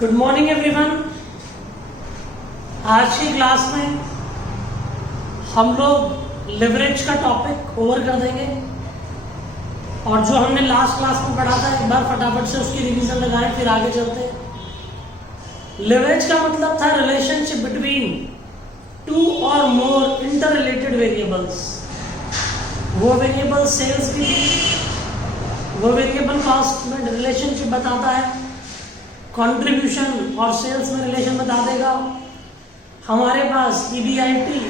Good morning everyone. आज की class में हम लोग लिवरेज का टॉपिक कवर कर देंगे और जो हमने लास्ट क्लास में पढ़ा था एक बार फटाफट से उसकी रिवीजन लगाएं, फिर आगे चलते हैं। लिवरेज का मतलब था रिलेशनशिप बिटवीन टू और मोर इंटररिलेटेड वेरिएबल्स। वो वेरिएबल सेल्स की वो वेरिएबल कॉस्ट में रिलेशनशिप बताता है, कंट्रीब्यूशन और सेल्स में रिलेशन बता देगा। हमारे पास ईबीआईटी,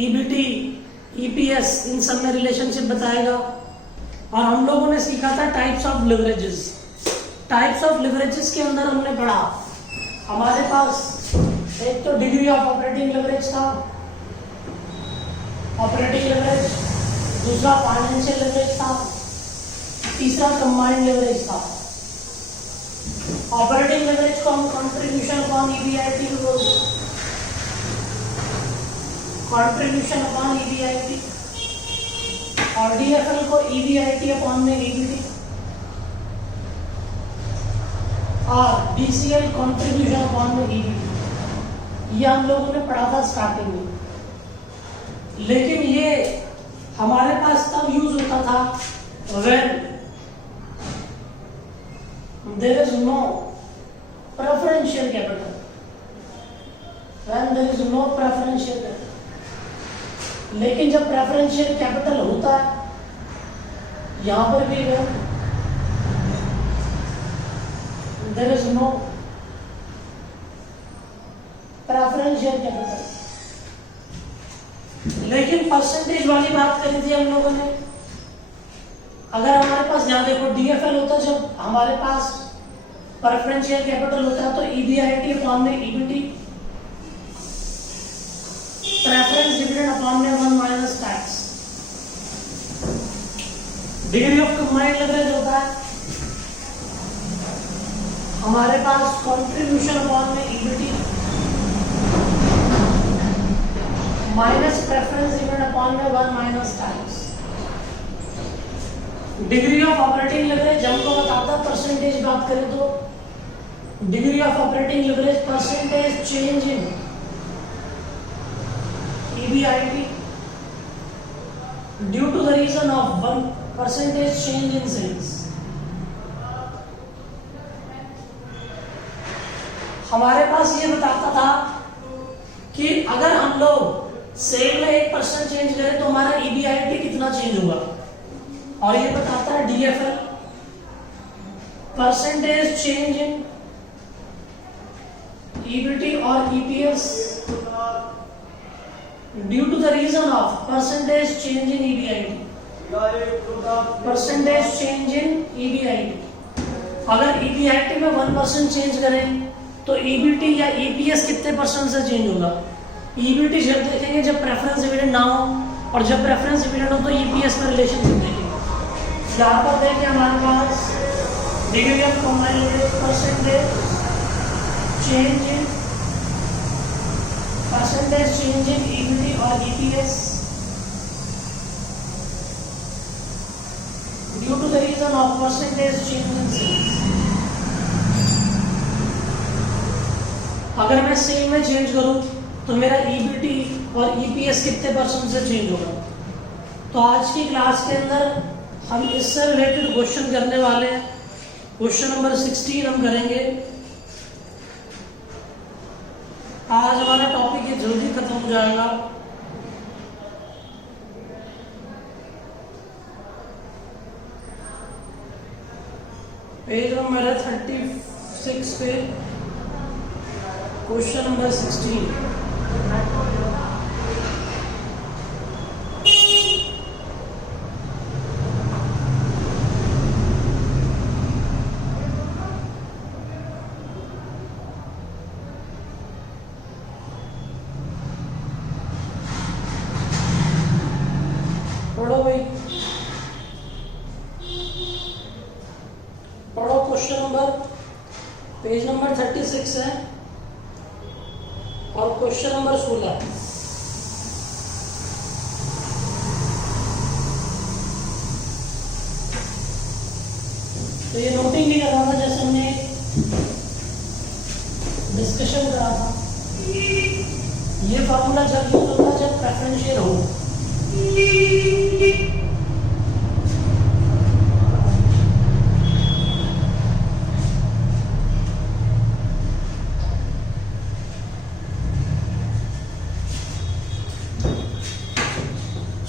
ईबीटी, ईपीएस इन सब में रिलेशनशिप बताएगा। और हम लोगों ने सीखा था types of leverages. Types of leverages के अंदर हमने पढ़ा हमारे पास एक तो डिग्री ऑफ ऑपरेटिंग लिवरेज था, ऑपरेटिंग लिवरेज, दूसरा फाइनेंशियल लिवरेज था, तीसरा कंबाइंड लिवरेज था। ऑपरेटिंग लिवरेज को हम कंट्रीब्यूशन अपॉन ईबीआईटी बोलते हैं, कंट्रीब्यूशन अपॉन ईबीआईटी, और डीएफएल को ईबीआईटी अपॉन में ईबीटी, और डीसीएल कंट्रीब्यूशन अपॉन में ईबीटी। ये हम लोगों ने पढ़ा था स्टार्टिंग में, लेकिन ये हमारे पास तब यूज होता था when there is no preferential capital, when there is no preferential capital। लेकिन जब preferential capital होता है, यहां पर भी है there is no preferential capital। लेकिन परसेंटेज वाली बात करी थी हम लोगों ने। अगर हमारे पास यहाँ देखो डीएफएल होता, जब हमारे पास प्रेफरेंशियल कैपिटल होता है तो ईबीआईटी अपॉन में ईबीटी, प्रेफरेंस डिविडेंड अपॉन में 1 minus tax. Degree of combined leverage होता है हमारे पास कंट्रीब्यूशन अपॉन में EBT minus preference dividend upon में 1 minus tax. Degree of operating leverage हमको बताता परसेंटेज बात करें तो degree of operating leverage percentage change in EBIT due to the reason of 1% change in sales. हमारे पास ये बताता था कि अगर हम लोग सेल में 1% चेंज करें तो हमारा ईबीआईटी कितना चेंज होगा, और ये बताता है DFL percentage change in EBT और EPS due to the reason of percentage change in EBIT, percentage change in EBIT. अगर ईबीआईटी में 1% चेंज करें तो ईबीटी या ईपीएस कितने परसेंट से चेंज होगा। ईबीटी जब देखेंगे जब प्रेफरेंस डिविडेंड ना हो, और जब प्रेफरेंस डिविडेंड हो तो ईपीएस में रिलेशन देखेंगे। यहाँ पर देखिए हमारे पास degree of combined leverage percentage change in EBT और EPS due to the reason of percentage change in sales. अगर मैं सेल में चेंज करूं तो मेरा ईबीटी और ईपीएस कितने परसेंट से चेंज होगा। तो आज की क्लास के अंदर हम इससे रिलेटेड क्वेश्चन करने वाले हैं। क्वेश्चन नंबर 16 हम करेंगे। आज हमारा टॉपिक ये जल्दी खत्म हो जाएगा। पेज नंबर 36 पे क्वेश्चन नंबर 16। पढ़ो भाई, पढ़ो। क्वेश्चन नंबर पेज नंबर 36 है और क्वेश्चन नंबर 16। तो ये नोटिंग नहीं करना था, जैसे हमने डिस्कशन करा था। ये फॉर्मूला जब यूज होता है जब प्रेफरेंशियल हो।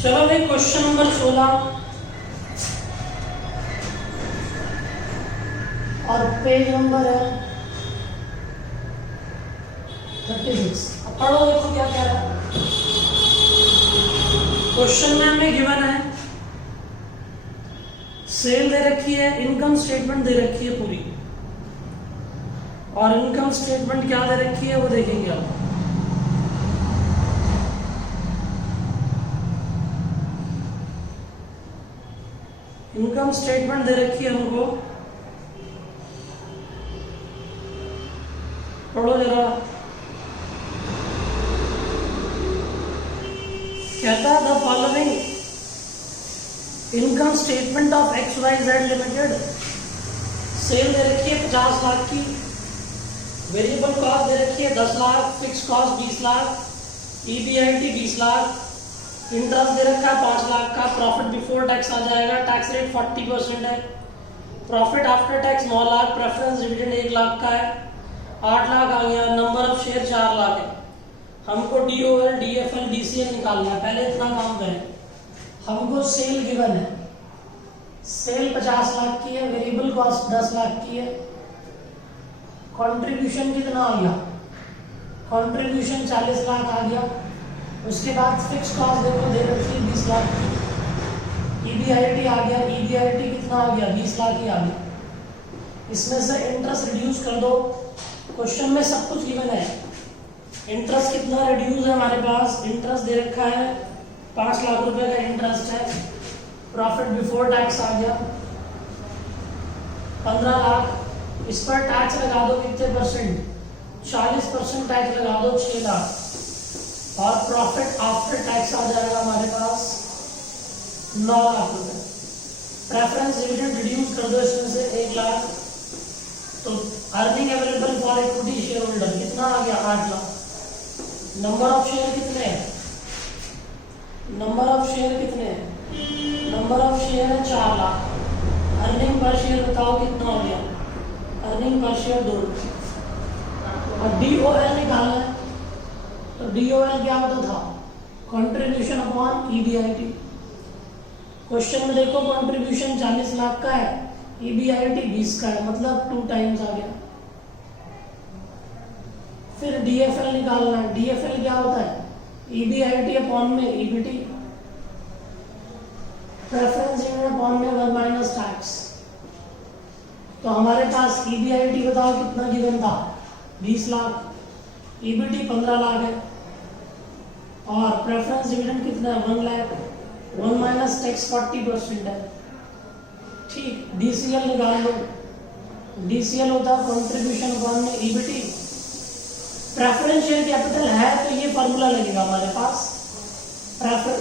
चलो भाई क्वेश्चन नंबर 16 और पेज नंबर है 36। अब पढ़ो, देखो क्या कह रहा है क्वेश्चन में। हमें गिवन है सेल दे रखी है, इनकम स्टेटमेंट दे रखी है पूरी, और इनकम स्टेटमेंट क्या दे रखी है वो देखेंगे आप। इनकम स्टेटमेंट दे रखी है हमको, पढ़ो जरा। कहता है the following income statement of X Y Z limited. Sale दे रखी है 50 लाख की, वेरिएबल कॉस्ट दे रखी है 10 lakh, fix cost 20 lakh, EBIT 20 lakh, interest दे रखा है 5 लाख का, प्रॉफिट बिफोर टैक्स आ जाएगा, टैक्स रेट 40% है, profit after tax 9 lakh, preference dividend 1 lakh का है, 8 लाख आ गया, नंबर ऑफ शेयर 4 लाख है। हमको डीओएल, डीएफएल, डीसीएल निकालना है। पहले इतना काम करें। हमको सेल गिवन है, सेल 50 लाख की है, वेरिएबल कॉस्ट 10 लाख की है, कंट्रीब्यूशन कितना आ गया, कंट्रीब्यूशन 40 लाख आ गया। उसके बाद फिक्स कॉस्ट देखो दे रखी है 20 लाख की, ईबीआईटी आ गया, ईबीआईटी कितना आ गया 20 लाख ही आ गया। इसमें से इंटरेस्ट रिड्यूस कर दो, क्वेश्चन में सब कुछ गिवन है। इंटरेस्ट कितना रिड्यूस है हमारे पास, इंटरेस्ट दे रखा है 5 लाख रुपए का इंटरेस्ट है, प्रॉफिट बिफोर टैक्स आ गया 15 लाख, इस पर टैक्स लगा दो कितने परसेंट, 40% टैक्स लगा दो 6 लाख, और प्रॉफिट आफ्टर टैक्स आ जाएगा हमारे पास 9 लाख रुपए। प्रेफरेंस डिविडेंड रिड्यूस कर दो इसमें से 1 लाख, तो earning available for equity share holder कितना आ गया 8 लाख। नंबर ऑफ शेयर कितने हैं, नंबर ऑफ शेयर कितने हैं, नंबर ऑफ शेयर है 4 लाख। अर्निंग पर शेयर बताओ कितना हो गया, अर्निंग पर शेयर 2 रुपये। और डीओएल निकालना है, तो डीओएल क्या होता था, कंट्रीब्यूशन अपॉन ईबीआईटी। क्वेश्चन में देखो कंट्रीब्यूशन 40 लाख का है, ईबीआईटी 20 का है, मतलब 2 टाइम्स आ गया। फिर डीएफएल निकालना है, डीएफएल क्या होता है, ईबीआईटी अपॉन में ईबीटी, प्रेफरेंस डिविडेंड अपॉन में 1 माइनस टैक्स। तो हमारे पास ईबीआईटी बताओ कितना गिवन था 20 लाख, ईबीटी 15 लाख है, और प्रेफरेंस डिविडेंड कितना है 1 लाख, 1 माइनस टैक्स 40% है। ठीक, डीसीएल निकाल लो, डीसीएल होता है कंट्रीब्यूशन अपॉन में ईबीटी। प्रेफरेंस शेयर कैपिटल है तो ये फॉर्मूला लगेगा हमारे पास।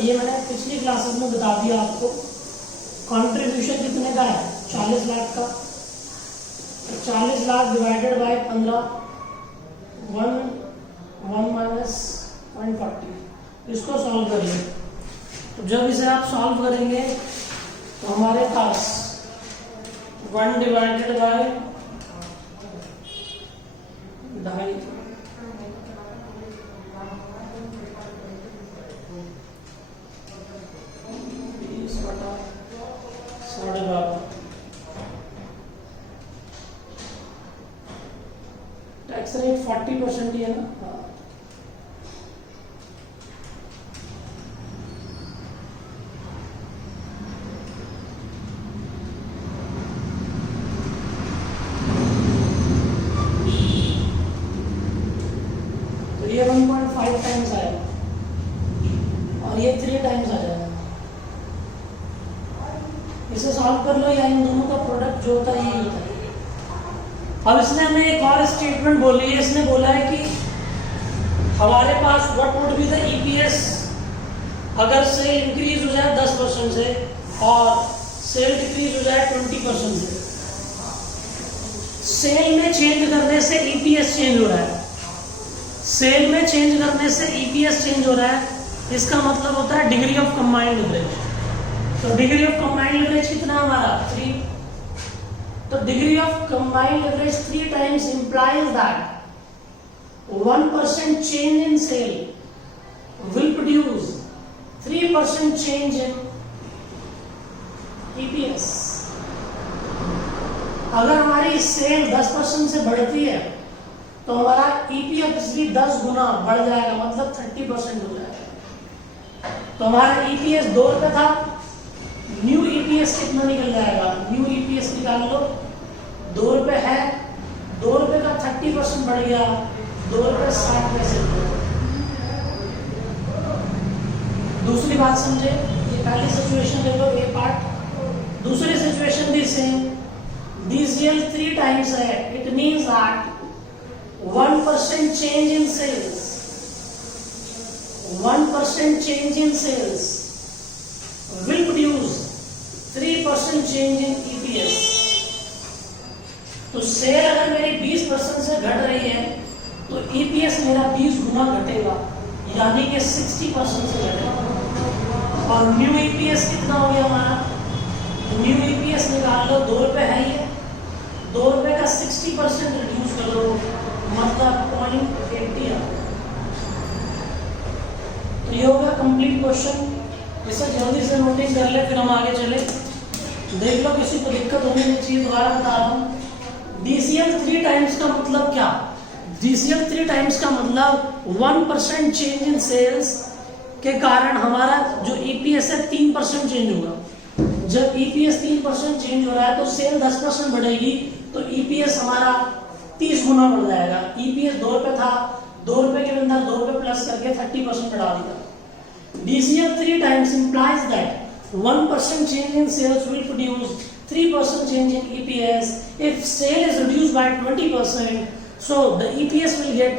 ये मैंने पिछली क्लासेस में बता दिया आपको। कंट्रीब्यूशन कितने का है 40 लाख का, 40 लाख डिवाइडेड बाय 15, 1 माइनस 140। इसको सॉल्व करिए, तो जब इसे आप सॉल्व करेंगे तो हमारे पास 1 डिवाइडेड बाय 2.5, 12.5। टैक्स रेट 40% ही है ना। तो ये 1.5 टाइम्स आएगा और ये 3 टाइम्स आ जाएगा। इसे सॉल्व कर लो, या इन दोनों का प्रोडक्ट जो होता है यही होता है। अब इसने हमें एक और स्टेटमेंट बोली है, इसने बोला है कि हमारे पास what would be the EPS अगर सेल इंक्रीज हो जाए 10% से और सेल डिक्रीज हो जाए 20% से। सेल में चेंज करने से ईपीएस चेंज हो रहा है, सेल में चेंज करने से ईपीएस चेंज हो रहा है, इसका मतलब होता है डिग्री ऑफ कंबाइंड लिवरेज। तो डिग्री ऑफ कंबाइंड लिवरेज कितना है हमारा 3। तो degree of combined leverage 3 times implies that 1% change in sale will produce 3% change in EPS. अगर हमारी सेल 10% से बढ़ती है तो हमारा ईपीएस भी 10 गुना बढ़ जाएगा, मतलब 30% हो जाएगा। तो हमारा ईपीएस 2 रुपए था, न्यू ईपीएस कितना निकल जाएगा, न्यू ईपीएस निकाल लो, 2 रुपए है, 2 रुपए का 30% बढ़ गया, 2 रुपए 60 पैसे। दूसरी बात समझे, ये पहली सिचुएशन ले लो, ये पार्ट। दूसरी सिचुएशन भी सेम, DCL 3 टाइम्स है, it means that 1% change in sales, 1% change in sales will produce 3% change in EPS। तो सेल अगर मेरी 20% से घट रही है तो EPS मेरा 20 गुना घटेगा, यानी कि 60% से घटेगा। और न्यू EPS कितना हो गया हमारा, न्यू EPS निकाल लो, 2 रुपए है ये, 2 रुपए का 60% रिड्यूस कर लो, मतलब 0.80 आ। तो ये होगा कंप्लीट क्वेश्चन, इसे जल्दी से नोटिस कर ले, फिर हम आगे चले। देख लो किसी को दिक्कत होने की चीज दोबारा बता रहा हूँ। DCL 3 टाइम्स का मतलब क्या, DCL 3 टाइम्स का मतलब 1% चेंज इन सेल्स के कारण हमारा जो EPS है 3% चेंज होगा। जब EPS 3% चेंज हो रहा है तो सेल 10% बढ़ेगी, तो EPS हमारा 30 गुना बढ़ जाएगा। EPS 2 रुपए था, 2 रुपए के अंदर 2 रुपए प्लस करके 30% बढ़ा दिया। DCL 3 times implies that 1% change in sales will produce 3% change in EPS. If sale is reduced by 20%, so the EPS will get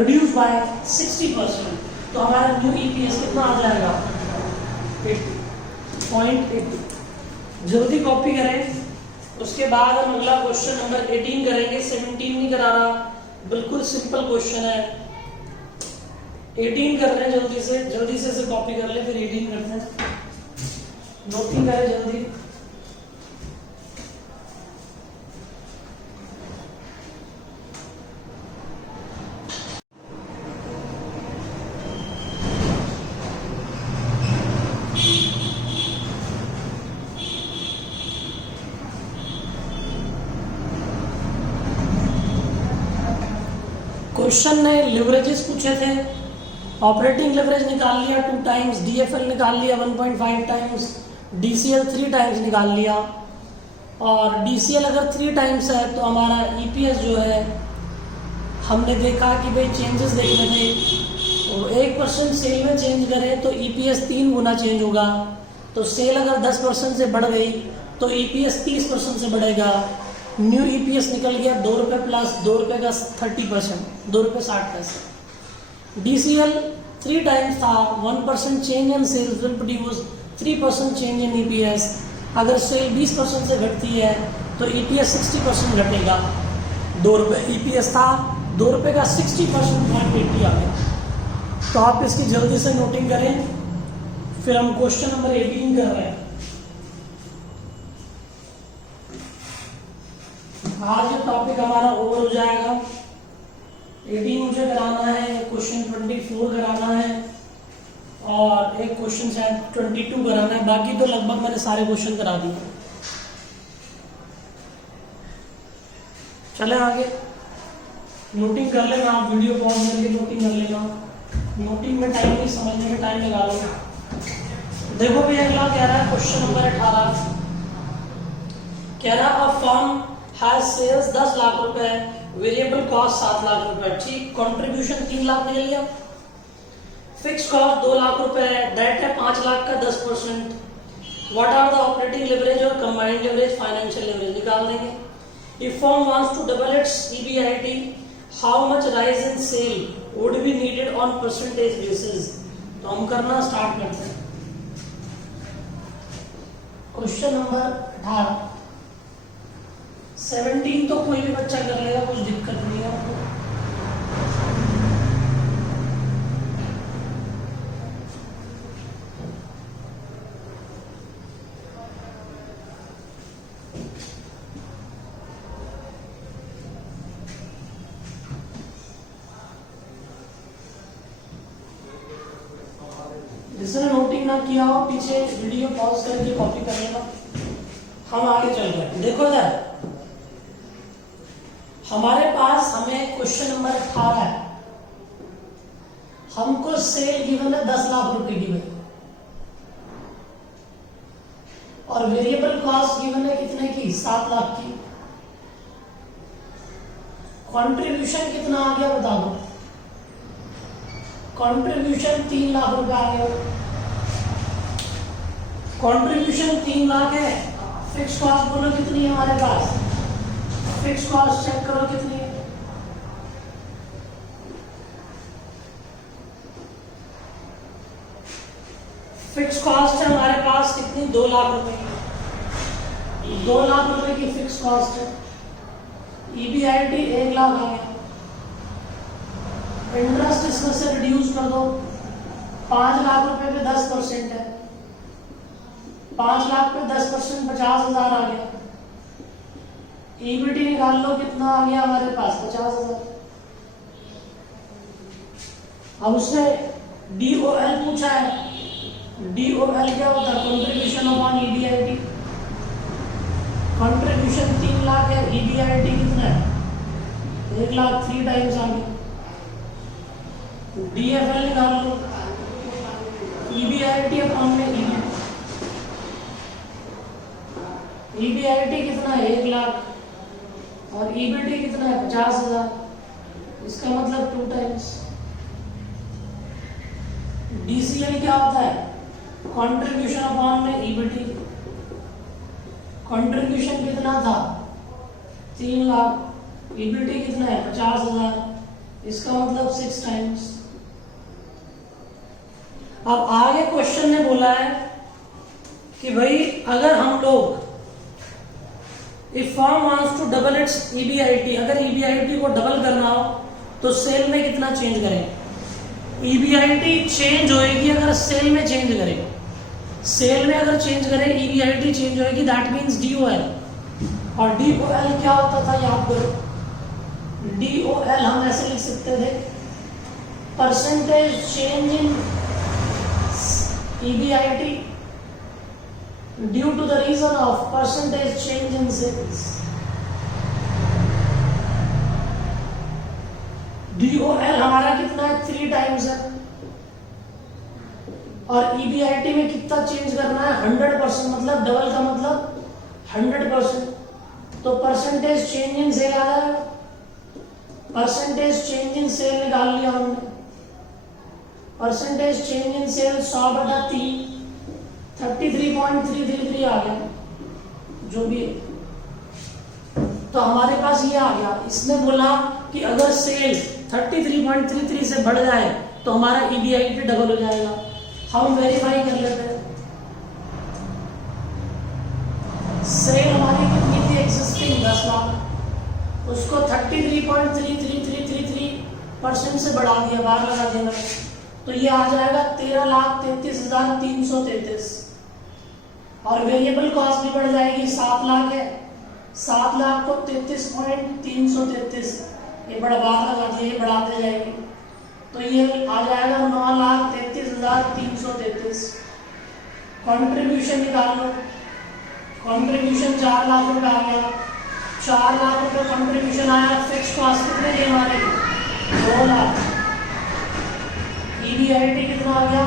reduced by 60%. तो हमारा न्यू EPS कितना आ जाएगा 80.80। जल्दी कॉपी करें, उसके बाद हम अगला क्वेश्चन नंबर 18 करेंगे। 17 नहीं करा रहा, बिल्कुल सिंपल क्वेश्चन है। 18 कर रहे हैं, जल्दी से इसे कॉपी कर ले, फिर 18 करते हैं। नोटिंग करें जल्दी। क्वेश्चन ने लिवरेजेस पूछे थे, ऑपरेटिंग लिवरेज निकाल लिया 2 टाइम्स, DFL निकाल लिया 1.5 टाइम्स, DCL 3 टाइम्स निकाल लिया। और DCL अगर 3 टाइम्स है तो हमारा EPS जो है, हमने देखा कि भाई चेंजेस देखने थे, तो 1% सेल में चेंज करें तो EPS 3 गुना चेंज होगा। तो सेल अगर 10% से बढ़ गई तो EPS 30% से बढ़ेगा। न्यू EPS निकल गया 2 रुपए प्लस 2 रुपए का 30%, 2 रुपए 60 पैसे। DCL 3 टाइम्स था, 1% change in sales will produce 3% change in EPS। अगर सेल 20% से घटती है तो EPS 60% घटेगा। 2 रुपए EPS था, 2 रुपए का 60% 0.80 आ गया। तो आप इसकी जल्दी से नोटिंग करें, फिर हम क्वेश्चन नंबर 18 कर रहे हैं। आज टॉपिक हमारा ओवर हो जाएगा। 18 मुझे कराना है, क्वेश्चन 24 कराना है और एक क्वेश्चन शायद 22 कराना है। बाकी तो लगभग मैंने सारे क्वेश्चन करा दिए। चले आगे, नोटिंग कर लेना आप, वीडियो पॉज करके नोटिंग कर लेना। नोटिंग में टाइम नहीं, समझने में टाइम लगा लो। देखो भैया अगला कह रहा है क्वेश्चन नंबर 18, कह रहा है a firm has sales 10 lakh रुपए, वेरिएबल कॉस्ट 7 लाख रुपए, ठीक। कंट्रीब्यूशन 3 लाख निकल गया, फिक्स कॉस्ट 2 लाख रुपए है, डेट है 5 लाख का 10%। What are the operating leverage और कंबाइंड लिवरेज, फाइनेंशियल लिवरेज निकाल देंगे। If firm wants to double its EBIT, how much rise in sale would be needed on percentage basis. तो हम करना स्टार्ट करते हैं। क्वेश्चन नंबर 18, 17 तो कोई भी बच्चा कर लेगा, कुछ दिक्कत नहीं है। ना किया हो पीछे वीडियो पॉज करके कॉपी कर लेना। हम आगे चल रहे हैं। देखो इधर हमारे पास हमें क्वेश्चन नंबर 18 है। हमको सेल गिवन है 10 लाख रुपए गिवन और वेरिएबल कॉस्ट गिवन है कितने की 7 लाख की। कंट्रीब्यूशन कितना आ गया बता दो। कंट्रीब्यूशन 3 लाख रुपए आ गया। कंट्रीब्यूशन 3 लाख है। फिक्स कॉस्ट बोलो कितनी है हमारे पास। फिक्स कॉस्ट चेक करो कितनी है। फिक्स कॉस्ट है हमारे पास कितनी 2 लाख रुपए की। 2 लाख रुपए की फिक्स कॉस्ट है। ईबीआईटी 1 लाख आ गया। इंटरेस्ट इसमें से रिड्यूस कर दो। 5 लाख रुपए पे 10% है। 5 लाख पे 10% 50,000 आ गया। ईबीटी निकाल लो कितना आ गया हमारे पास 50,000। अब उसने डीओएल पूछा है। डीओएल क्या होता है contribution upon EBIT. Contribution 3 lakh है। ईबीआईटी कितना है 1 लाख 3 टाइम्स आ गया। डीएफएल निकाल लो। ईबीआईटी अपॉन में ईबीआईटी कितना है 1 लाख और ईबीटी कितना है 50,000। इसका मतलब 2 टाइम्स। डीसीएल क्या होता है कंट्रीब्यूशन अपॉन में ईबीटी। कंट्रीब्यूशन कितना था 3 लाख। ईबीटी कितना है 50,000। इसका मतलब 6 टाइम्स। अब आगे क्वेश्चन ने बोला है कि भाई अगर हम लोग if firm wants to double its EBIT, अगर ईबीआईटी को डबल करना हो तो सेल में कितना चेंज करें। ईबीआईटी चेंज होएगी अगर सेल में चेंज करें। सेल में अगर चेंज करें ईबीआईटी चेंज होएगी। That means DOL. और डीओएल क्या होता था याद करो। डीओएल हम ऐसे लिख सकते थे percentage change in EBIT due to the reason of percentage change in sales. DOL हमारा कितना है 3 टाइम्स है और ईबीआईटी में कितना चेंज करना है 100%। मतलब डबल का मतलब 100%। तो परसेंटेज चेंज इन सेल आ जाएगा। परसेंटेज चेंज इन सेल निकाल लिया हमने। परसेंटेज चेंज इन सेल 100/3 33.333 आ गया जो भी है। तो हमारे पास ये आ गया। इसने बोला कि अगर सेल 33.33 से बढ़ जाए तो हमारा ईबीआईटी डबल हो जाएगा। हम वेरीफाई कर लेते हैं। सेल हमारी कितनी थी एग्जिस्टिंग 10 लाख। उसको 33.3333% से बढ़ा दिया, बाहर लगा देना तो ये आ जाएगा 13,33,333 और वेरिएबल कॉस्ट भी बढ़ जाएगी। 7 लाख है। 7 लाख को 33.333 ये बाहर लगा दिया, ये बढ़ाते जाएंगे तो ये आ जाएगा 9,33,333। कंट्रीब्यूशन निकाल लो। कंट्रीब्यूशन 4 लाख रुपए आ गया। 4 लाख रुपए कंट्रीब्यूशन आया। फिक्स कॉस्ट कितने थे हमारे 2 लाख। ईबीआईटी कितना आ गया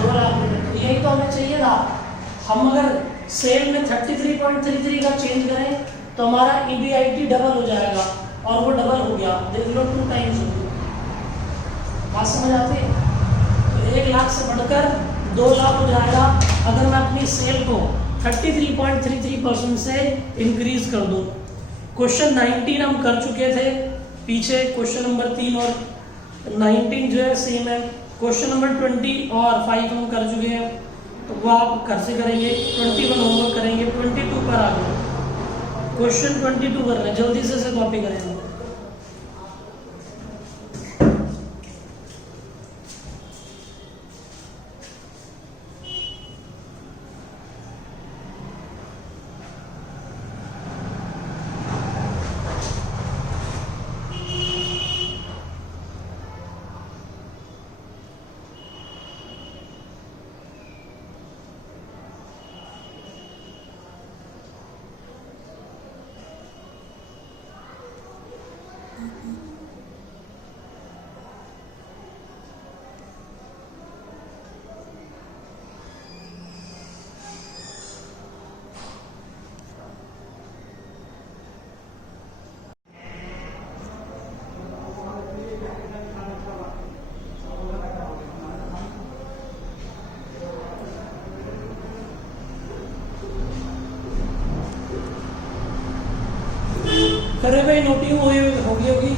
2 लाख रुपए। यही तो हमें चाहिए था। हम अगर सेल में 33.33 का चेंज करें तो हमारा ईबीआईटी डबल हो जाएगा और वो डबल हो गया। देख लो 2 टाइम्स हो गया। बात समझ आती है। तो 1 लाख से बढ़कर 2 लाख हो जाएगा अगर मैं अपनी सेल को 33.33% से इंक्रीज कर दूं। क्वेश्चन 19 हम कर चुके थे पीछे। क्वेश्चन नंबर 3 और 19 जो है सेम है। क्वेश्चन नंबर 20 और 5 हम कर चुके हैं तो वो आप घर से करेंगे। 21 होमवर्क करेंगे। 22 पर आ गए। क्वेश्चन 22 कर रहे हैं, जल्दी से कॉपी करेंगे। करे भाई, नोटिंग होगी होगी।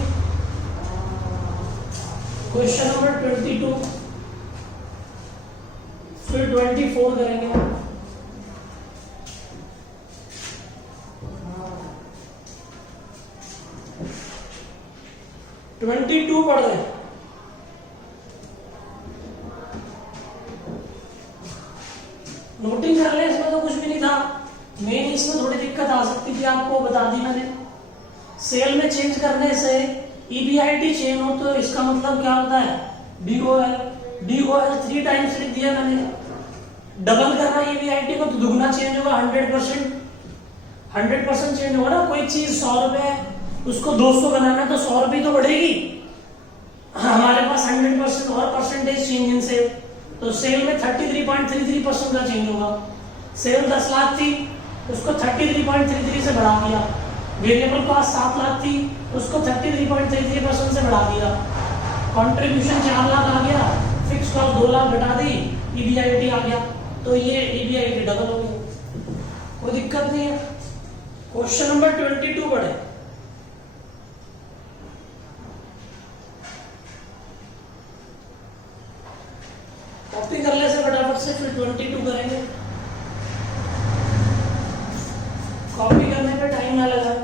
क्वेश्चन नंबर 22, फिर 24 करेंगे। ट्वेंटी टू पढ़ रहे हैं। नोटिंग कर ले, इसमें तो कुछ भी नहीं था। मेन इसमें थोड़ी दिक्कत आ सकती थी, आपको बता दी मैंने। सेल में चेंज करने से ईबीआईटी चेंज हो तो इसका मतलब क्या होता है, डीओएल। डीओएल 3 टाइम्स लिख दिया मैंने। डबल करना ईबीआईटी को तो दुगना चेंज होगा, 100% चेंज होगा ना। कोई चीज 100 रुपए, उसको 200 बनाना तो 100 रुपए तो बढ़ेगी। हमारे पास 100% और परसेंटेज चेंज इन सेल, तो सेल में 33.33% का चेंज होगा। सेल 10 लाख थी, उसको 33.33 से बढ़ा दिया। वेरिएबल कॉस्ट 7 लाख थी, उसको 33.33% से बढ़ा दिया। कंट्रीब्यूशन 4 लाख आ गया, फिक्स कॉस्ट 2 लाख घटा दी, ईबीआईटी आ गया, तो ये ईबीआईटी डबल हो गया। कोई दिक्कत नहीं है। क्वेश्चन नंबर 22 पढ़े। कॉपी कर ले से फटाफट से, फिर 22 करेंगे। कॉपी करने पे टाइम ना लगा।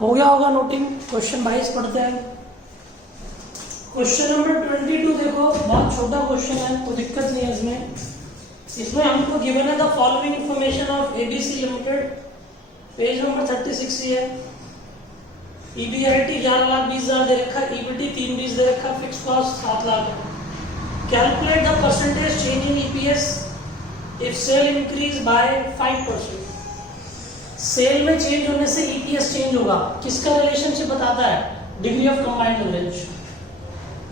हो गया होगा नोटिंग। क्वेश्चन 22 पढ़ते हैं। क्वेश्चन नंबर 22 देखो, बहुत छोटा क्वेश्चन है, कोई दिक्कत नहीं है इसमें। इसमें हमको गिवन है the following information of ABC limited, page number 36 ही है। ईबीआईटी 11,20,000 दे रखा है, ईबीटी 3,20 दे रखा है, फिक्स कॉस्ट 7 लाख है। Calculate the percentage change in EPS if sale increase by 5%। Sale में चेंज होने से ईपीएस चेंज होगा, किसका रिलेशनशिप बताता है, degree of combined leverage.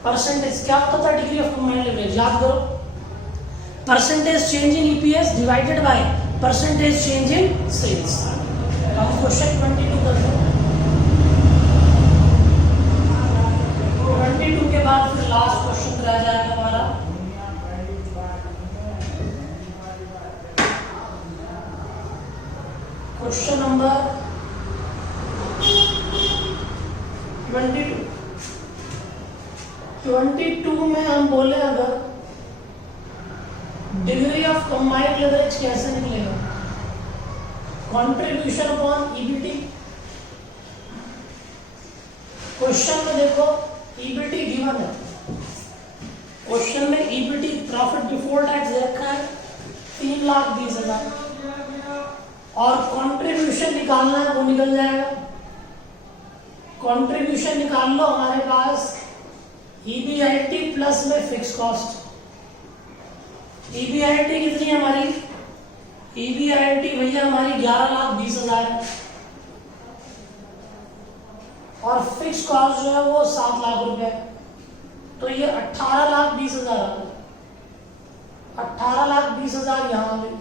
Percentage क्या होता था, डिग्री ऑफ कंबाइंड लिवरेज, याद करो। Percentage change in EPS divided by percentage change in sales. हम क्वेश्चन 22 करते हैं। 22 के बाद फिर लास्ट क्वेश्चन रह जाएगा हमारा। क्वेश्चन नंबर 22 में हम बोले अगर डिग्री ऑफ कंबाइंड लिवरेज कैसे निकलेगा, कंट्रीब्यूशन अपॉन ईबीटी। क्वेश्चन में देखो ईबीटी गिवन है, क्वेश्चन में ईबीटी प्रॉफिट बिफोर टैक्स दे रखा है 3,20,000 और कंट्रीब्यूशन निकालना है, वो निकल जाएगा। कंट्रीब्यूशन निकाल लो, हमारे पास ईबीआईटी प्लस में फिक्स कॉस्ट। ईबीआईटी कितनी है हमारी, ईबीआईटी भैया हमारी 11,20,000 है और फिक्स कॉस्ट जो है वो 7 लाख रुपए है, तो ये 18,20,000 आ गए। 18,20,000 यहां आ गए।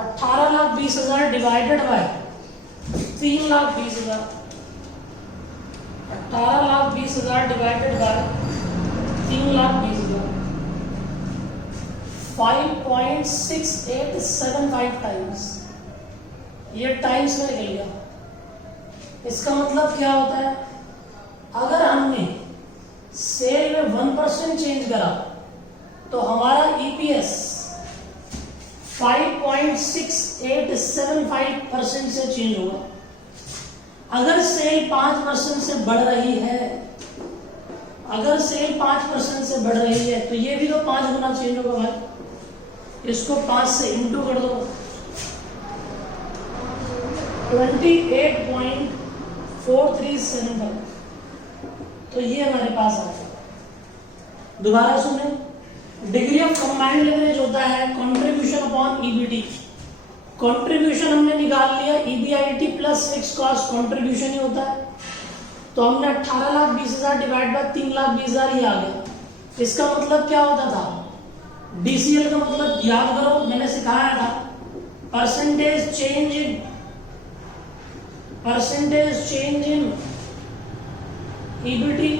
18,20,000 divided by 3,20,000। 18,20,000 divided by 3,20,000, 5.6875 times, ये टाइम्स में निकल गया। इसका मतलब क्या होता है, अगर हमने सेल में 1% चेंज करा तो हमारा ईपीएस 5.6875% से चेंज होगा। अगर सेल 5% से बढ़ रही है, अगर सेल 5% से बढ़ रही है तो ये भी तो 5 गुना चेंज होगा भाई। इसको 5 से इंटू कर दो, 28.437, तो ये हमारे पास आ गया। दोबारा सुने, डिग्री ऑफ कंबाइंड लेवरेज होता है कंट्रीब्यूशन अपॉन ईबीटी। कंट्रीब्यूशन हमने निकाल लिया, EBIT plus fix cost contribution ही होता है। तो हमने 18,20,000 डिवाइड बाय 3,20,000 ही आ गया। इसका मतलब क्या होता था, डीसीएल का मतलब याद करो, मैंने सिखाया था परसेंटेज चेंज इन ईबीटी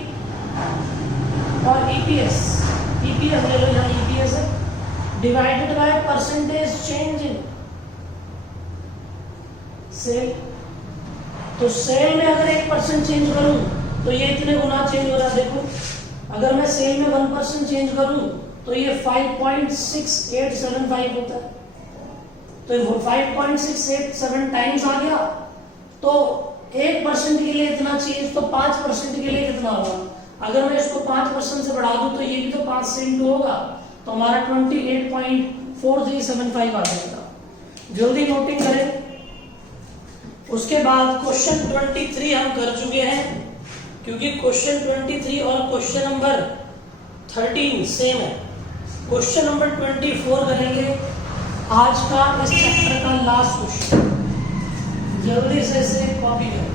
और ईपीएस ले लो, यहाँ ईपीएस है, divided by percentage change in sale. तो सेल में अगर 1% चेंज करूं तो ये इतने गुना चेंज हो रहा है। देखो, अगर मैं सेल में 1% चेंज करूं तो ये 5.6875 होता है। तो 5.687 टाइम्स आ गया। तो 1% के लिए इतना चेंज, तो 5% के लिए कितना होगा। अगर मैं इसको 5% से बढ़ा दूं तो ये भी तो 5 से इंटू होगा, तो हमारा 28.4375 आ जाएगा। जल्दी नोटिंग करें। उसके बाद क्वेश्चन 23 हम कर चुके हैं, क्योंकि क्वेश्चन 23 और क्वेश्चन नंबर 13 सेम है। क्वेश्चन नंबर 24 करेंगे, आज का इस चैप्टर का लास्ट क्वेश्चन। जल्दी से इसे कॉपी करें।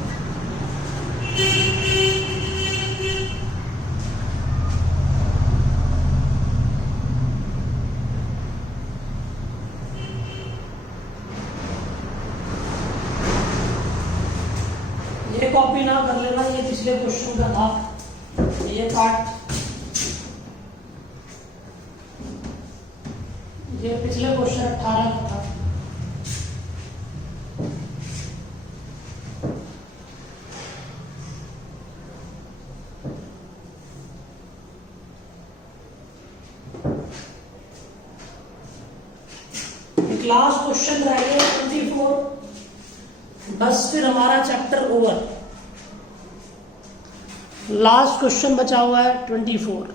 ये कॉपी ना कर लेना, ये पिछले क्वेश्चन का था, ये पार्ट, ये पिछले क्वेश्चन 18 का था। लास्ट क्वेश्चन रह गया 24, बस फिर हमारा चैप्टर ओवर। लास्ट क्वेश्चन बचा हुआ है 24।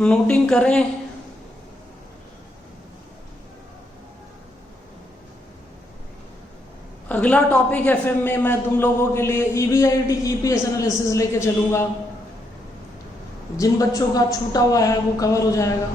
नोटिंग करें। अगला टॉपिक एफएम में मैं तुम लोगों के लिए ईबीआईटी ईपीएस एनालिसिस लेके चलूंगा। जिन बच्चों का छूटा हुआ है वो कवर हो जाएगा।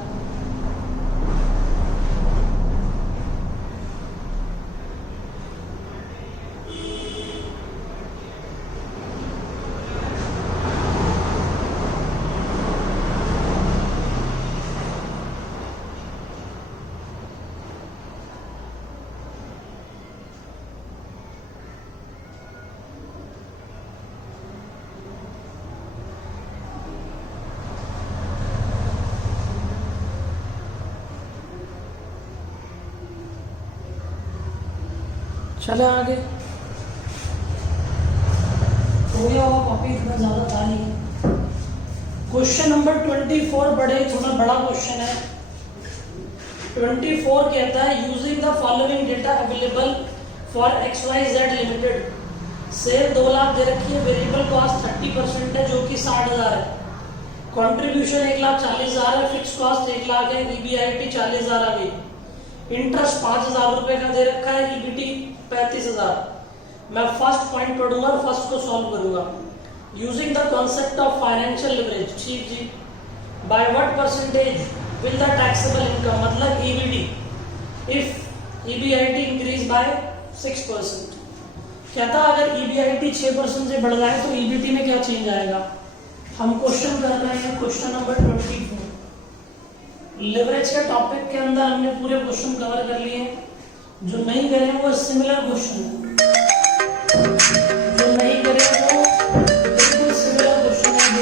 चले आगे। हो गया होगा, कॉपी इतना ज्यादा था नहीं। क्वेश्चन नंबर 24 थोड़ा बड़ा क्वेश्चन है। 24 कहता है using the following data available for XYZ limited. Sale 2 lakh दे रखी है, वेरिएबल कॉस्ट 30% है जो कि 60,000 है, कंट्रीब्यूशन 1,40,000 है, फिक्स कॉस्ट 1 लाख है, ईबीआईटी 40,000 आ गई, इंटरेस्ट 5,000 रुपए का दे रखा है, ईबीटी 35,000। मैं फर्स्ट पॉइंट पढ़ूंगा और फर्स्ट को सॉल्व करूंगा। Using the concept of financial leverage, ठीक जी, by what percentage will the taxable income, मतलब EBT, if EBIT increase by 6%। कहता अगर ईबीआईटी 6% से बढ़ जाए तो ईबीटी में क्या चेंज आएगा। हम क्वेश्चन कर रहे हैं, क्वेश्चन नंबर 24। लिवरेज के टॉपिक के अंदर हमने पूरे क्वेश्चन कवर कर लिए हैं। जो नहीं करे वो सिमिलर क्वेश्चन है, जो नहीं करे वो बिल्कुल सिमिलर क्वेश्चन है।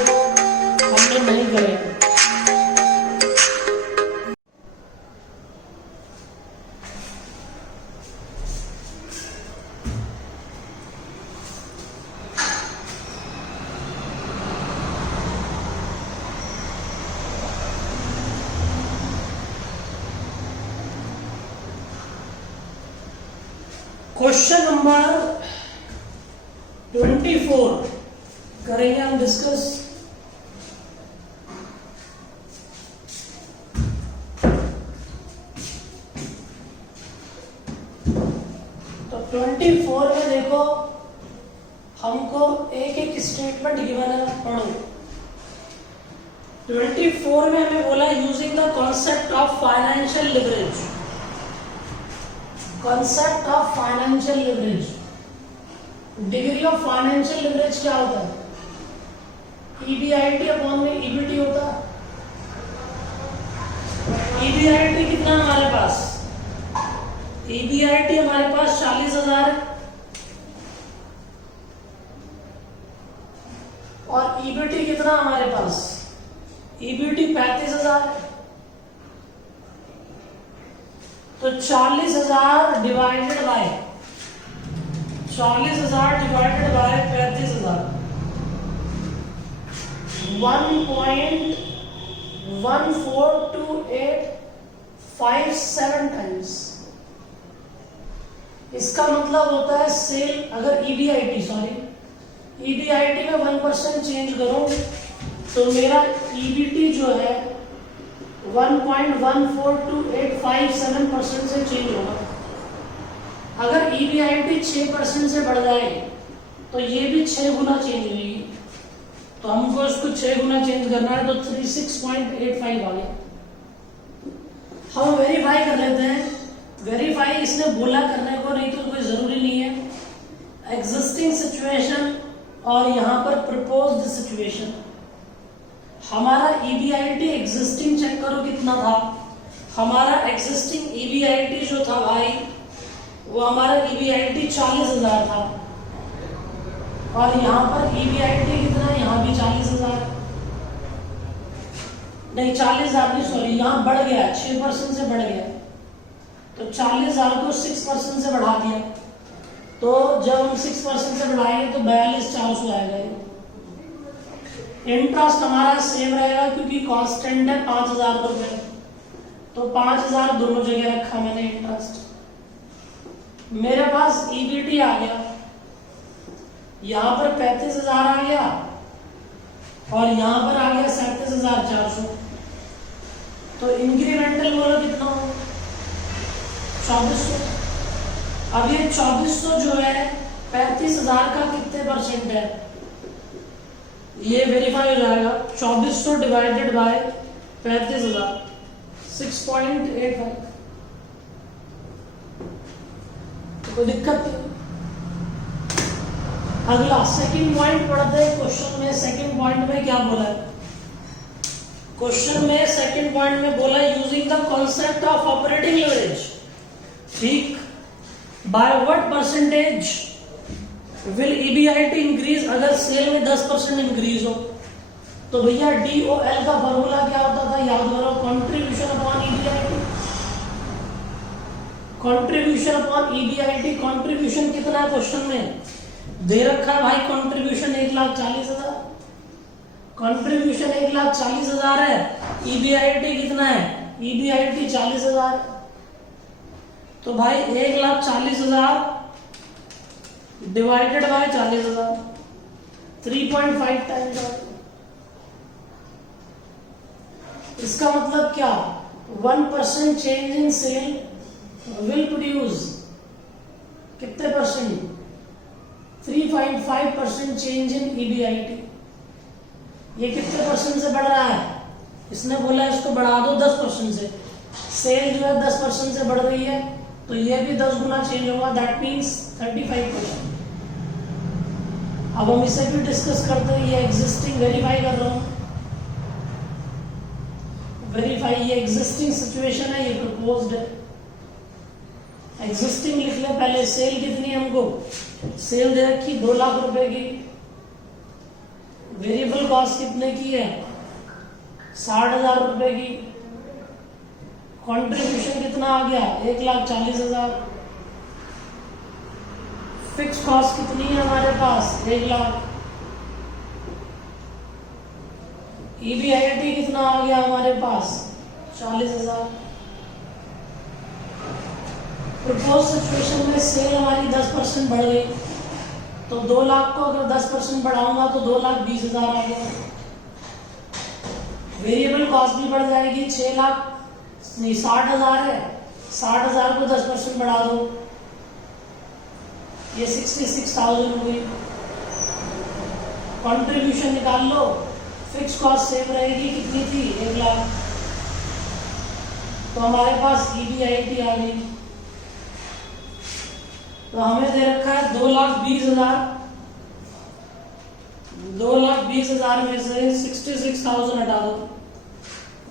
क्वेश्चन नंबर 24 करेंगे हम डिस्कस। तो 24 में देखो हमको एक एक स्टेटमेंट गिवन है, पढ़ो। 24 में हमें बोला using the concept of financial leverage. Concept of financial leverage, degree of financial leverage क्या होता है? ईबीआईटी अपॉन में ईबीटी होता है। ईबीआईटी कितना हमारे पास? ईबीआईटी हमारे पास 40,000 है और ईबीटी कितना हमारे पास? ईबीटी 35,000 है। तो 40,000 डिवाइडेड बाय 35,000 1.142857 टाइम्स। इसका मतलब होता है सेल, अगर ईबीआईटी में 1% चेंज करूं तो मेरा ईबीटी जो है 1.142857% से चेंज होगा। अगर ईबीआईटी 6% से बढ़ जाए तो ये भी 6 गुना चेंज होगी। तो हमको इसको 6 गुना चेंज करना है, तो 36.85 आ गया। हम वेरीफाई कर लेते हैं। वेरीफाई इसने बोला करने को, नहीं तो कोई जरूरी नहीं है। एग्जिस्टिंग सिचुएशन और यहाँ पर प्रपोज्ड सिचुएशन। हमारा ईबीआईटी एग्जिस्टिंग चेक करो कितना था। हमारा एग्जिस्टिंग ईबीआईटी जो था भाई, वो हमारा ईबीआईटी 40,000 था और यहाँ पर ईबीआईटी कितना है? यहाँ भी 40,000 नहीं, 40,000 नहीं, सॉरी, यहाँ बढ़ गया, 6% से बढ़ गया। तो 40,000 को 6% से बढ़ा दिया, तो जब हम 6% से बढ़ाएंगे तो 42,400 आएगा। इंटरेस्ट हमारा सेम रहेगा क्योंकि कांस्टेंट है 5,000 रुपए, तो 5,000 दोनों जगह रखा मैंने इंटरेस्ट। मेरे पास ईबीटी आ गया, यहां पर 35,000 आ गया और यहां पर आ गया 37,400। तो इंक्रीमेंटल बोलो कितना हो? 2400। अब ये 2400 जो है 35,000 का कितने परसेंट है, ये वेरीफाई हो जाएगा। 2400 डिवाइडेड बाय 35,000, 6.85। कोई दिक्कत नहीं। अगला सेकंड पॉइंट पढ़ते हैं क्वेश्चन में। सेकंड पॉइंट में क्या बोला है? क्वेश्चन में सेकंड पॉइंट में बोला using the concept of operating leverage, ठीक, by what percentage will EBIT increase अगर सेल में 10% इंक्रीज हो। तो भैया डीओएल का फॉर्मूला क्या होता था? याद करो, contribution upon EBIT. Contribution upon EBIT. Contribution कितना है क्वेश्चन में? दे रखा है भाई, कंट्रीब्यूशन 1,40,000। कंट्रीब्यूशन 1,40,000 है। ईबीआईटी कितना है? ईबीआईटी 40,000। तो भाई 1,40,000 डिवाइडेड बाय 40,000, 3.5 टाइम्स। इसका मतलब क्या? 1% change in sale will produce कितने परसेंट? 3.5% change in EBIT. ये कितने परसेंट से बढ़ रहा है? इसने बोला इसको बढ़ा दो 10% से। सेल जो है 10% से बढ़ रही है, तो ये भी 10 गुना चेंज होगा, दैट मीन्स 35%। अब हम इसे भी डिस्कस करते हैं। ये एग्जिस्टिंग वेरीफाई कर रहा हूं, वेरीफाई। ये एग्जिस्टिंग सिचुएशन है, ये प्रपोज्ड है। एग्जिस्टिंग लिख ले पहले। सेल कितनी है हमको? सेल दे रखी 2 लाख रुपए की। वेरिएबल कॉस्ट कितने की है? 60,000 रुपए की। कंट्रीब्यूशन कितना आ गया? 1,40,000। फिक्स कॉस्ट कितनी है हमारे पास? 1 लाख। ईबीआईटी कितना आ गया हमारे पास? 40,000। प्रपोज सिचुएशन में सेल हमारी 10% बढ़ गई, तो 2 लाख को अगर 10% बढ़ाऊंगा तो 2,20,000 आ गया। वेरिएबल कॉस्ट भी बढ़ जाएगी, 6 लाख नहीं 60,000 है, 60,000 को 10% बढ़ा दो, ये 66,000 हो गई। कंट्रीब्यूशन निकाल लो, फिक्स कॉस्ट सेव रहेगी, कितनी थी 1 लाख, तो हमारे पास EBIT आ गई। तो हमें दे रखा है 2,20,000, 2,20,000 में से 66,000 हटा दो,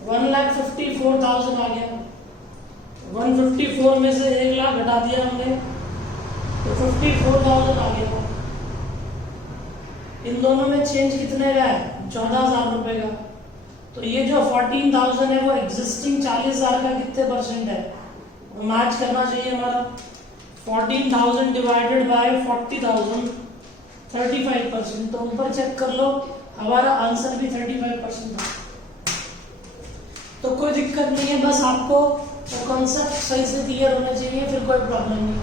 1,54,000 आ गया। 154 में से 1 लाख घटा दिया हमने तो 54,000 आ गया। इन दोनों में चेंज कितने का है, 14,000 रुपए का। तो ये जो 14,000 है वो एग्जिस्टिंग 40,000 का कितने परसेंट है, वो मैच करना चाहिए हमारा। 14,000 डिवाइडेड बाय 40,000 35%। तो ऊपर चेक कर लो, हमारा आंसर भी 35% था। तो कोई दिक्कत नहीं है, बस आपको कॉन्सेप्ट सही से क्लियर होना चाहिए, फिर कोई प्रॉब्लम नहीं।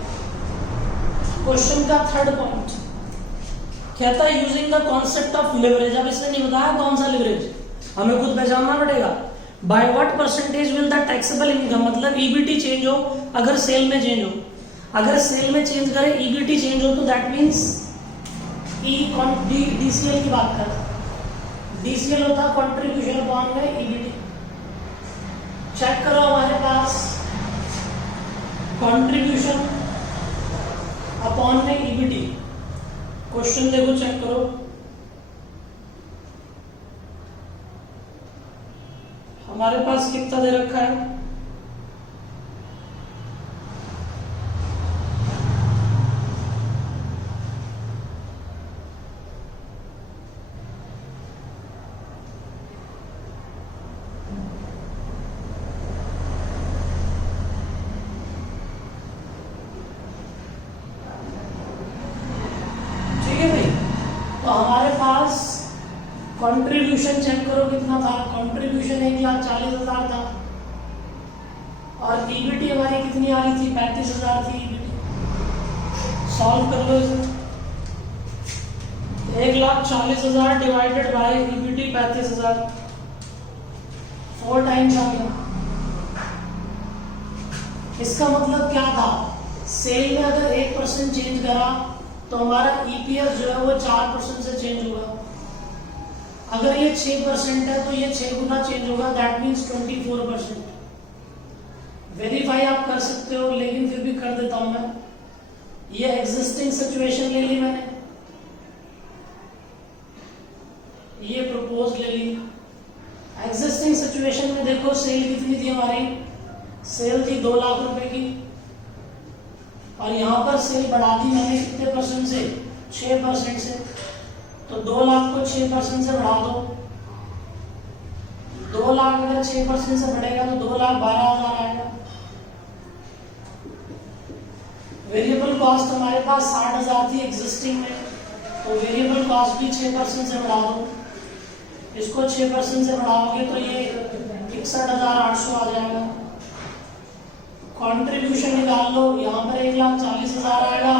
क्वेश्चन का थर्ड पॉइंट कहता है using the concept of leverage. अब इसने नहीं बताया कौन सा लिवरेज, हमें खुद पहचानना पड़ेगा। Bye what percentage will the taxable income, मतलब ईबीटी चेंज हो अगर सेल में चेंज हो, अगर सेल में चेंज करे ईबीटी चेंज हो तो दैट मींस डीसीएल की बात कर, डीसीएल होता है कंट्रीब्यूशन अपॉन में ईबीटी। चेक करो हमारे पास कंट्रीब्यूशन अपॉन में ईबीटी, क्वेश्चन देखो चेक करो। हमारे पास कितना दे रखा है, तो हमारे पास कंट्रीब्यूशन चेक करो कितना था, कंट्रीब्यूशन 1,40,000 था और ईबीटी हमारी कितनी आ रही थी, 35,000 थी ईबीटी। सॉल्व कर लो इसे, 1,40,000 डिवाइडेड बाय ईबीटी 35,000, 4 टाइम्स आ गया। इसका मतलब क्या था, सेल में अगर 1% चेंज करा तो हमारा ईपीएस जो है वो 4% से चेंज होगा। अगर ये 6% है तो ये 6 गुना चेंज होगा, दैट मीन्स 24%। वेरीफाई आप कर सकते हो, लेकिन फिर भी कर देता हूं मैं। ये एग्जिस्टिंग सिचुएशन ले ली मैंने, ये प्रपोज ले ली। एग्जिस्टिंग सिचुएशन में देखो सेल कितनी थी हमारी, सेल थी 2 लाख रुपए की, और यहां पर सेल बढ़ा दी मैंने कितने परसेंट से, 6% से। तो 2 लाख को 6% से बढ़ा दो, 2 लाख अगर 6% से बढ़ेगा तो 2,12,000 आएगा। वेरिएबल कॉस्ट हमारे पास 60,000 थी एग्जिस्टिंग में, तो वेरिएबल कॉस्ट भी 6% से बढ़ा दो। इसको 6% से बढ़ाओगे तो ये 61,800 आ जाएगा। कंट्रीब्यूशन निकाल लो, यहाँ पर 1,40,000 आएगा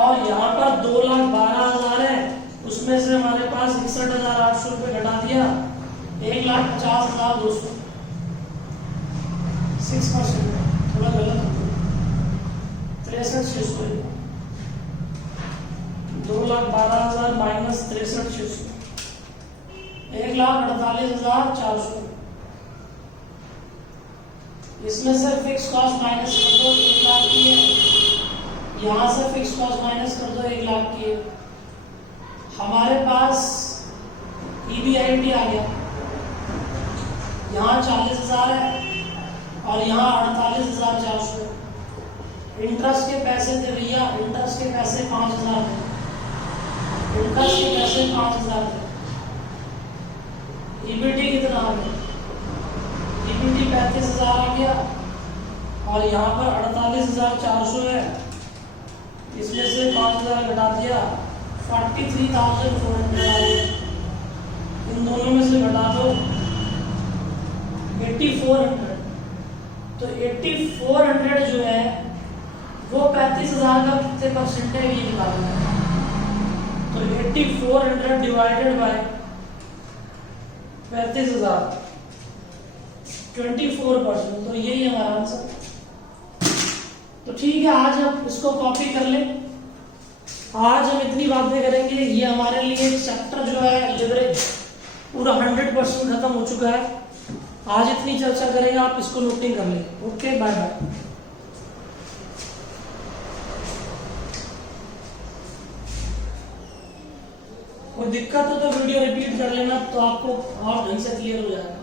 और यहाँ पर 2,12,000 है, उसमें से हमारे पास 61,800 रुपये घटा दिया, 1,50,200, 6%, थोड़ा गलत, 63,600, 2,12,000 माइनस 63,600, 1,48,400। इसमें से फिक्स कॉस्ट माइनस कर दो, 1 लाख की है, यहाँ से फिक्स कॉस्ट माइनस कर दो, 1 लाख की है। हमारे पास EBIT आ गया, यहाँ 40,000 है और यहाँ 48,400। इंटरेस्ट के पैसे थे भैया, इंटरेस्ट के पैसे 5,000 थे, इंटरेस्ट के पैसे 5,000 थे। EBIT कितना आ गया, EBIT 35,000 आ गया और यहाँ पर 48,400 है, इसमें से 5,000 घटा दिया, 43,400 आ गया। इन दोनों में से घटा दो 8,400, तो 8,400 जो है वो 35,000 का कितने परसेंट है ये निकालना है। तो 8400 डिवाइडेड बाय 35,000 24%, तो यही हमारा आंसर। तो ठीक है, आज हम इसको कॉपी कर लें। आज हम इतनी बातें करेंगे, ये हमारे लिए चैप्टर जो है लिवरेज पूरा 100% खत्म हो चुका है। आज इतनी चर्चा करेंगे, आप इसको नोटिंग कर लें। Okay, bye bye. कोई दिक्कत हो तो वीडियो रिपीट कर लेना, तो आपको और ढंग से क्लियर हो जाएगा।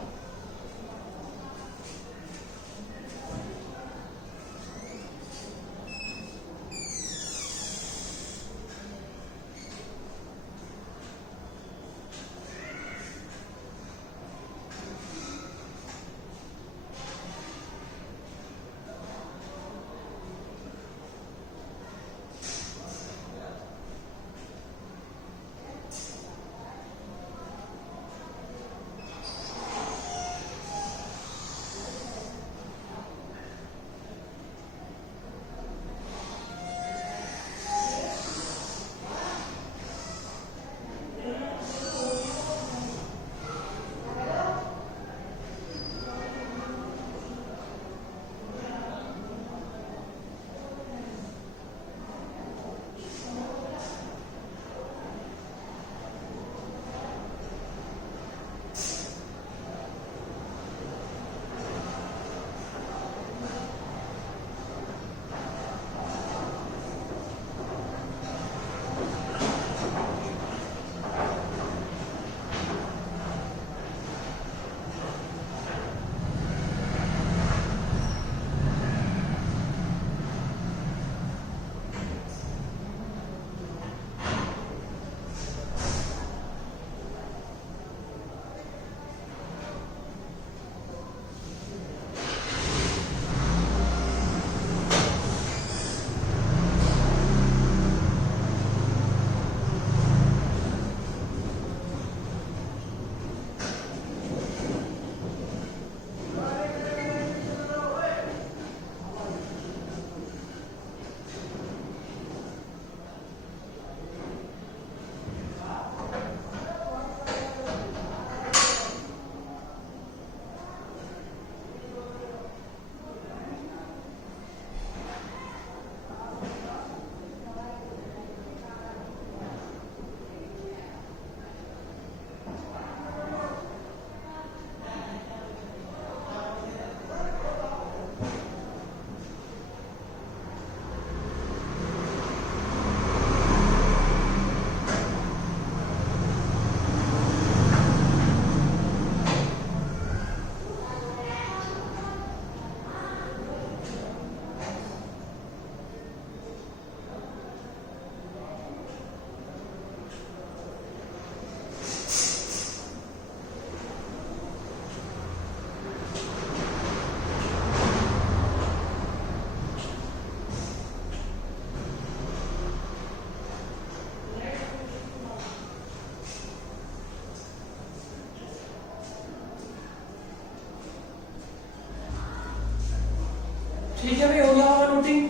ठीक है भाई, हो गया होगा नोटिंग।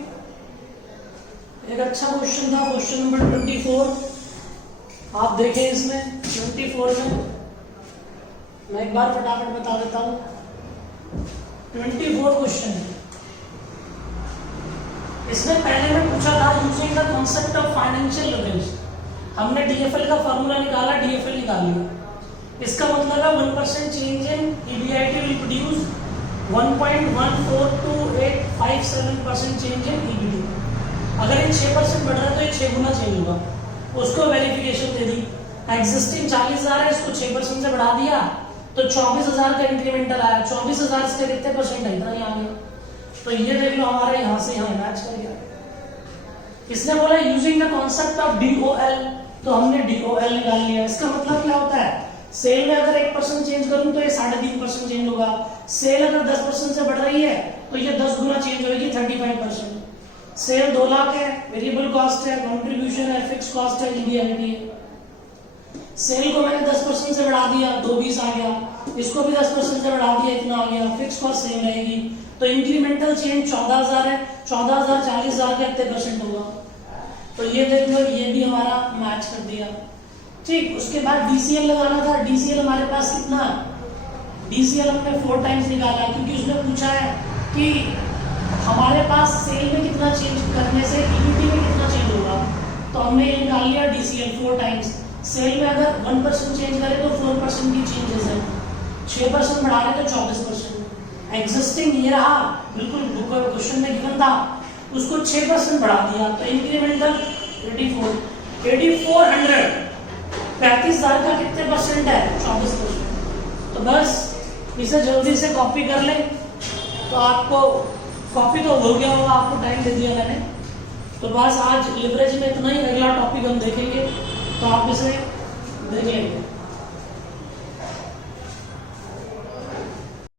एक अच्छा क्वेश्चन था, क्वेश्चन नंबर 24। आप देखें इसमें 24 में मैं एक बार फटाफट बता देता हूं। 24 क्वेश्चन है। इसमें पहले में पूछा था using the concept of financial leverage. हमने डीएफएल का फॉर्मूला निकाला, डीएफएल निकाल लिया। इसका मतलब है 1% change in EBIT will produce 1.142857% change in EBD. अगर ये 6% बढ़ रहा है तो ये 6 गुना चेंज होगा। उसको वेरिफिकेशन दे दी। एग्जिस्टिंग 40,000 है, इसको 6% से बढ़ा दिया तो 24,000 का इंक्रीमेंटल आया। 24,000 से कितने परसेंट है, इतना ही आ गया। तो ये देख लो हमारे यहाँ से यहाँ मैच कर गया। इसने बोला using the concept of DOL, तो हमने डीओएल निकाल लिया। इसका मतलब क्या होता है, सेल में अगर 1% चेंज करूं तो ये 3.5% चेंज होगा। सेल अगर 10% से बढ़ रही है तो ये 10 गुना चेंज होगी, 35%। सेल 2 लाख है, वेरिएबल कॉस्ट है, कंट्रीब्यूशन है, फिक्स कॉस्ट है, ईबीआईटी है। सेल को मैंने 10% से बढ़ा दिया, 220 आ गया। इसको भी 10% से बढ़ा दिया, इतना आ गया। फिक्स कॉस्ट सेम रहेगी। तो इंक्रीमेंटल चेंज 14,000 है, 14,000 40,000 का कितने परसेंट होगा, तो ये देख लो ये भी हमारा मैच कर दिया। ठीक, उसके बाद डीसीएल लगाना था। डीसीएल हमारे पास कितना है, डीसीएल हमने 4 टाइम्स निकाला क्योंकि उसने पूछा है कि हमारे पास सेल में कितना चेंज करने से इक्विटी में कितना चेंज होगा, तो हमने ये निकाल लिया डीसीएल 4 टाइम्स। सेल में अगर 1% चेंज करें तो 4% की चेंजेस है, 6% बढ़ा रहे तो 24%। एग्जिस्टिंग ये रहा, बिल्कुल क्वेश्चन में गिवन था, उसको 6% बढ़ा दिया तो इंक्रीमेंटल 8400 35,000 का कितने परसेंट है, 24%। तो बस इसे जल्दी से कॉपी कर ले, तो आपको कॉपी तो हो गया होगा, आपको टाइम दे दिया मैंने। तो बस आज लिवरेज में इतना ही, अगला टॉपिक हम देखेंगे तो आप इसे देख लेंगे।